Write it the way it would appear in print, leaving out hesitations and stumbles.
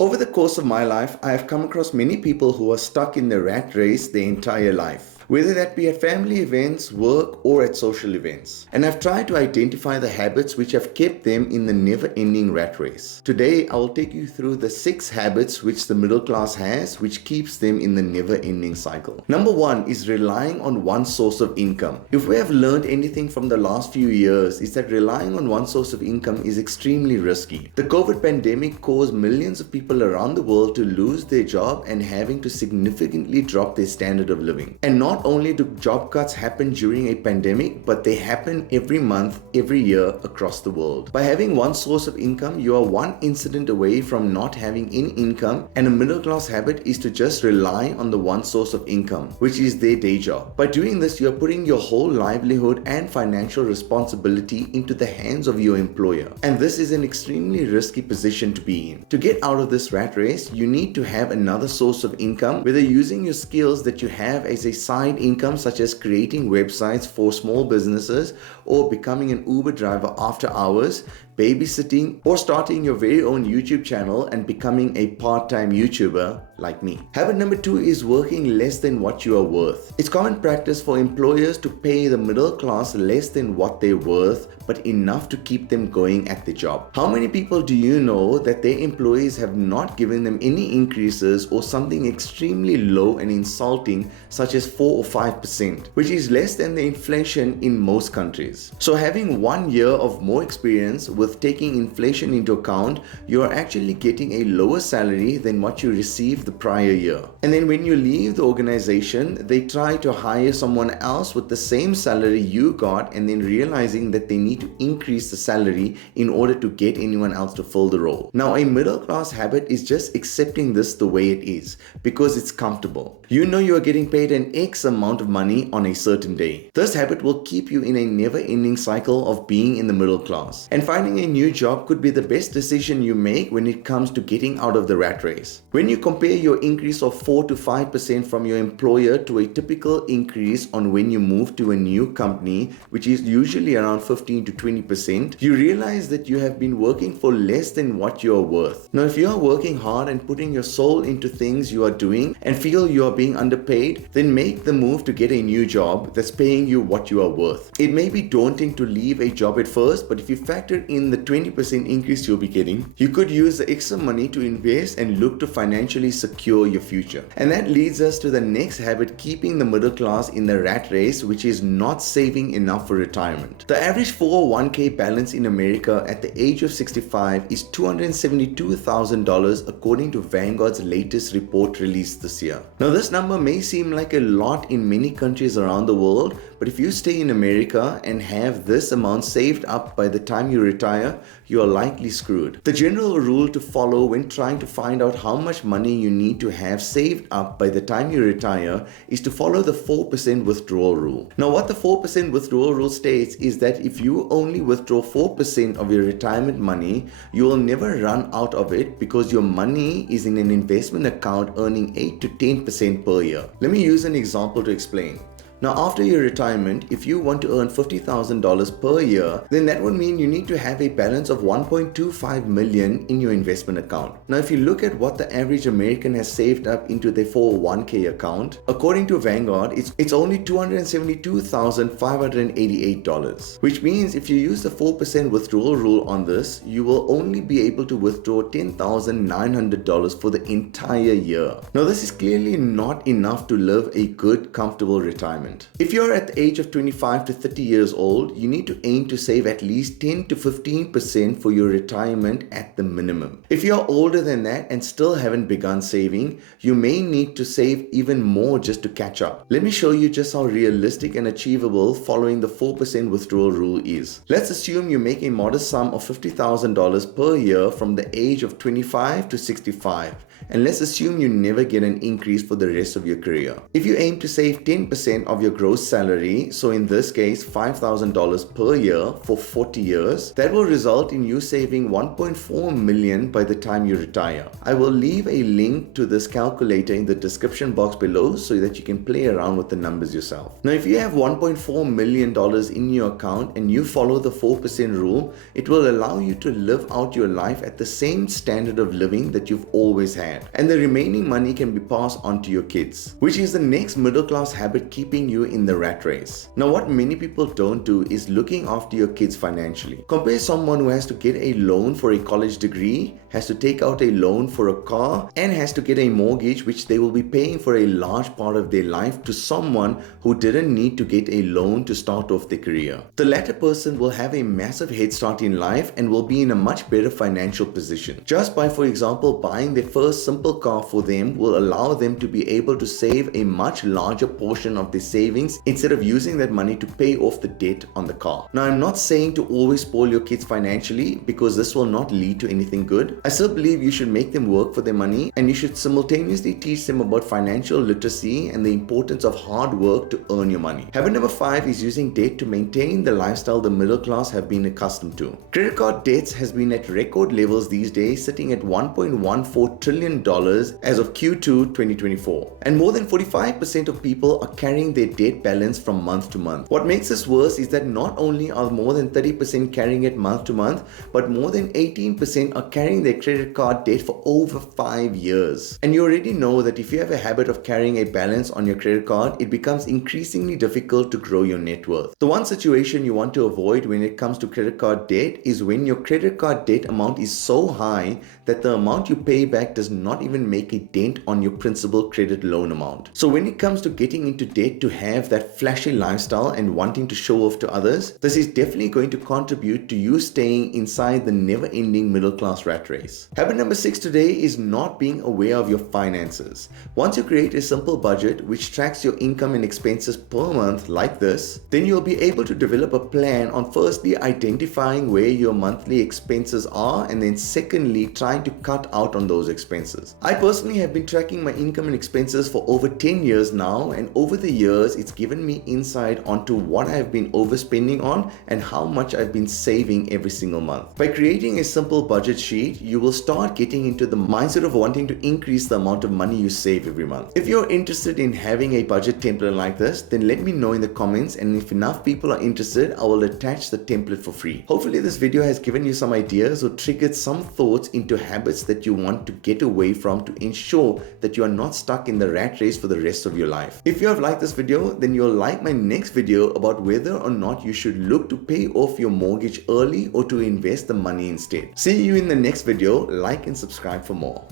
Over the course of my life, I have come across many people who are stuck in the rat race their entire life, whether that be at family events, work, or at social events. And I've tried to identify the habits which have kept them in the never-ending rat race. Today, I will take you through the 6 habits which the middle class has, which keeps them in the never-ending cycle. Number 1 is relying on one source of income. If we have learned anything from the last few years, it's that relying on one source of income is extremely risky. The COVID pandemic caused millions of people around the world to lose their job and having to significantly drop their standard of living. And not only do job cuts happen during a pandemic, but they happen every month, every year across the world. By having one source of income, you are one incident away from not having any income, and a middle class habit is to just rely on the one source of income, which is their day job. By doing this, you are putting your whole livelihood and financial responsibility into the hands of your employer. And this is an extremely risky position to be in. To get out of this rat race, you need to have another source of income, whether using your skills that you have as a side income, such as creating websites for small businesses, or becoming an Uber driver after hours, babysitting, or starting your very own YouTube channel and becoming a part-time YouTuber like me. Habit number 2 is working less than what you are worth. It's common practice for employers to pay the middle class less than what they're worth, but enough to keep them going at the job. How many people do you know that their employees have not given them any increases, or something extremely low and insulting such as 4 or 5%, which is less than the inflation in most countries? So having 1 year of more experience with taking inflation into account, you are actually getting a lower salary than what you received the prior year. And then when you leave the organization, they try to hire someone else with the same salary you got, and then realizing that they need to increase the salary in order to get anyone else to fill the role. Now, a middle class habit is just accepting this the way it is, because it's comfortable. You know you are getting paid an X amount of money on a certain day. This habit will keep you in a never-ending cycle of being in the middle class. And finding a new job could be the best decision you make when it comes to getting out of the rat race. When you compare your increase of 4 to 5% from your employer to a typical increase on when you move to a new company, which is usually around 15 to 20%, you realize that you have been working for less than what you are worth. Now, if you are working hard and putting your soul into things you are doing and feel you are being underpaid, then make the move to get a new job that's paying you what you are worth. It may be daunting to leave a job at first, but if you factor in the 20% increase you'll be getting, you could use the extra money to invest and look to financially secure your future. And that leads us to the next habit keeping the middle class in the rat race, which is not saving enough for retirement. The average 401k balance in America at the age of 65 is $272,000 according to Vanguard's latest report released this year. Now, this number may seem like a lot in many countries around the world, but if you stay in America and have this amount saved up by the time you retire, you are likely screwed. The general rule to follow when trying to find out how much money you need to have saved up by the time you retire is to follow the 4% withdrawal rule. Now, what the 4% withdrawal rule states is that if you only withdraw 4% of your retirement money, you will never run out of it because your money is in an investment account earning 8 to 10% per year. Let me use an example to explain. Now, after your retirement, if you want to earn $50,000 per year, then that would mean you need to have a balance of $1.25 million in your investment account. Now, if you look at what the average American has saved up into their 401k account, according to Vanguard, it's only $272,588, which means if you use the 4% withdrawal rule on this, you will only be able to withdraw $10,900 for the entire year. Now, this is clearly not enough to live a good, comfortable retirement. If you're at the age of 25 to 30 years old, you need to aim to save at least 10 to 15% for your retirement at the minimum. If you're older than that and still haven't begun saving, you may need to save even more just to catch up. Let me show you just how realistic and achievable following the 4% withdrawal rule is. Let's assume you make a modest sum of $50,000 per year from the age of 25 to 65. And let's assume you never get an increase for the rest of your career. If you aim to save 10% of of your gross salary, so in this case $5,000 per year for 40 years, that will result in you saving 1.4 million by the time you retire. I will leave a link to this calculator in the description box below so that you can play around with the numbers yourself. Now, if you have $1.4 million in your account and you follow the 4% rule, it will allow you to live out your life at the same standard of living that you've always had. And the remaining money can be passed on to your kids, which is the next middle class habit keeping you in the rat race. Now, what many people don't do is looking after your kids financially. Compare someone who has to get a loan for a college degree, has to take out a loan for a car, and has to get a mortgage which they will be paying for a large part of their life, to someone who didn't need to get a loan to start off their career. The latter person will have a massive head start in life and will be in a much better financial position. Just by, for example, buying their first simple car for them will allow them to be able to save a much larger portion of their savings instead of using that money to pay off the debt on the car. Now, I'm not saying to always spoil your kids financially, because this will not lead to anything good. I still believe you should make them work for their money, and you should simultaneously teach them about financial literacy and the importance of hard work to earn your money. Habit number 5 is using debt to maintain the lifestyle the middle class have been accustomed to. Credit card debts has been at record levels these days, sitting at $1.14 trillion as of Q2 2024. And more than 45% of people are carrying their debt balance from month to month. What makes this worse is that not only are more than 30% carrying it month to month, but more than 18% are carrying their credit card debt for over 5 years. And you already know that if you have a habit of carrying a balance on your credit card, it becomes increasingly difficult to grow your net worth. The one situation you want to avoid when it comes to credit card debt is when your credit card debt amount is so high that the amount you pay back does not even make a dent on your principal credit loan amount. So when it comes to getting into debt to have that flashy lifestyle and wanting to show off to others, this is definitely going to contribute to you staying inside the never-ending middle class rat race. Habit number 6 today is not being aware of your finances. Once you create a simple budget which tracks your income and expenses per month like this, then you'll be able to develop a plan on firstly identifying where your monthly expenses are, and then secondly trying to cut out on those expenses. I personally have been tracking my income and expenses for over 10 years now, and over the years it's given me insight onto what I have been overspending on and how much I've been saving every single month. By creating a simple budget sheet, you will start getting into the mindset of wanting to increase the amount of money you save every month. If you're interested in having a budget template like this, then let me know in the comments, and if enough people are interested, I will attach the template for free. Hopefully this video has given you some ideas or triggered some thoughts into habits that you want to get away from to ensure that you are not stuck in the rat race for the rest of your life. If you have liked this video, then you'll like my next video about whether or not you should look to pay off your mortgage early or to invest the money instead. See you in the next video. Like and subscribe for more.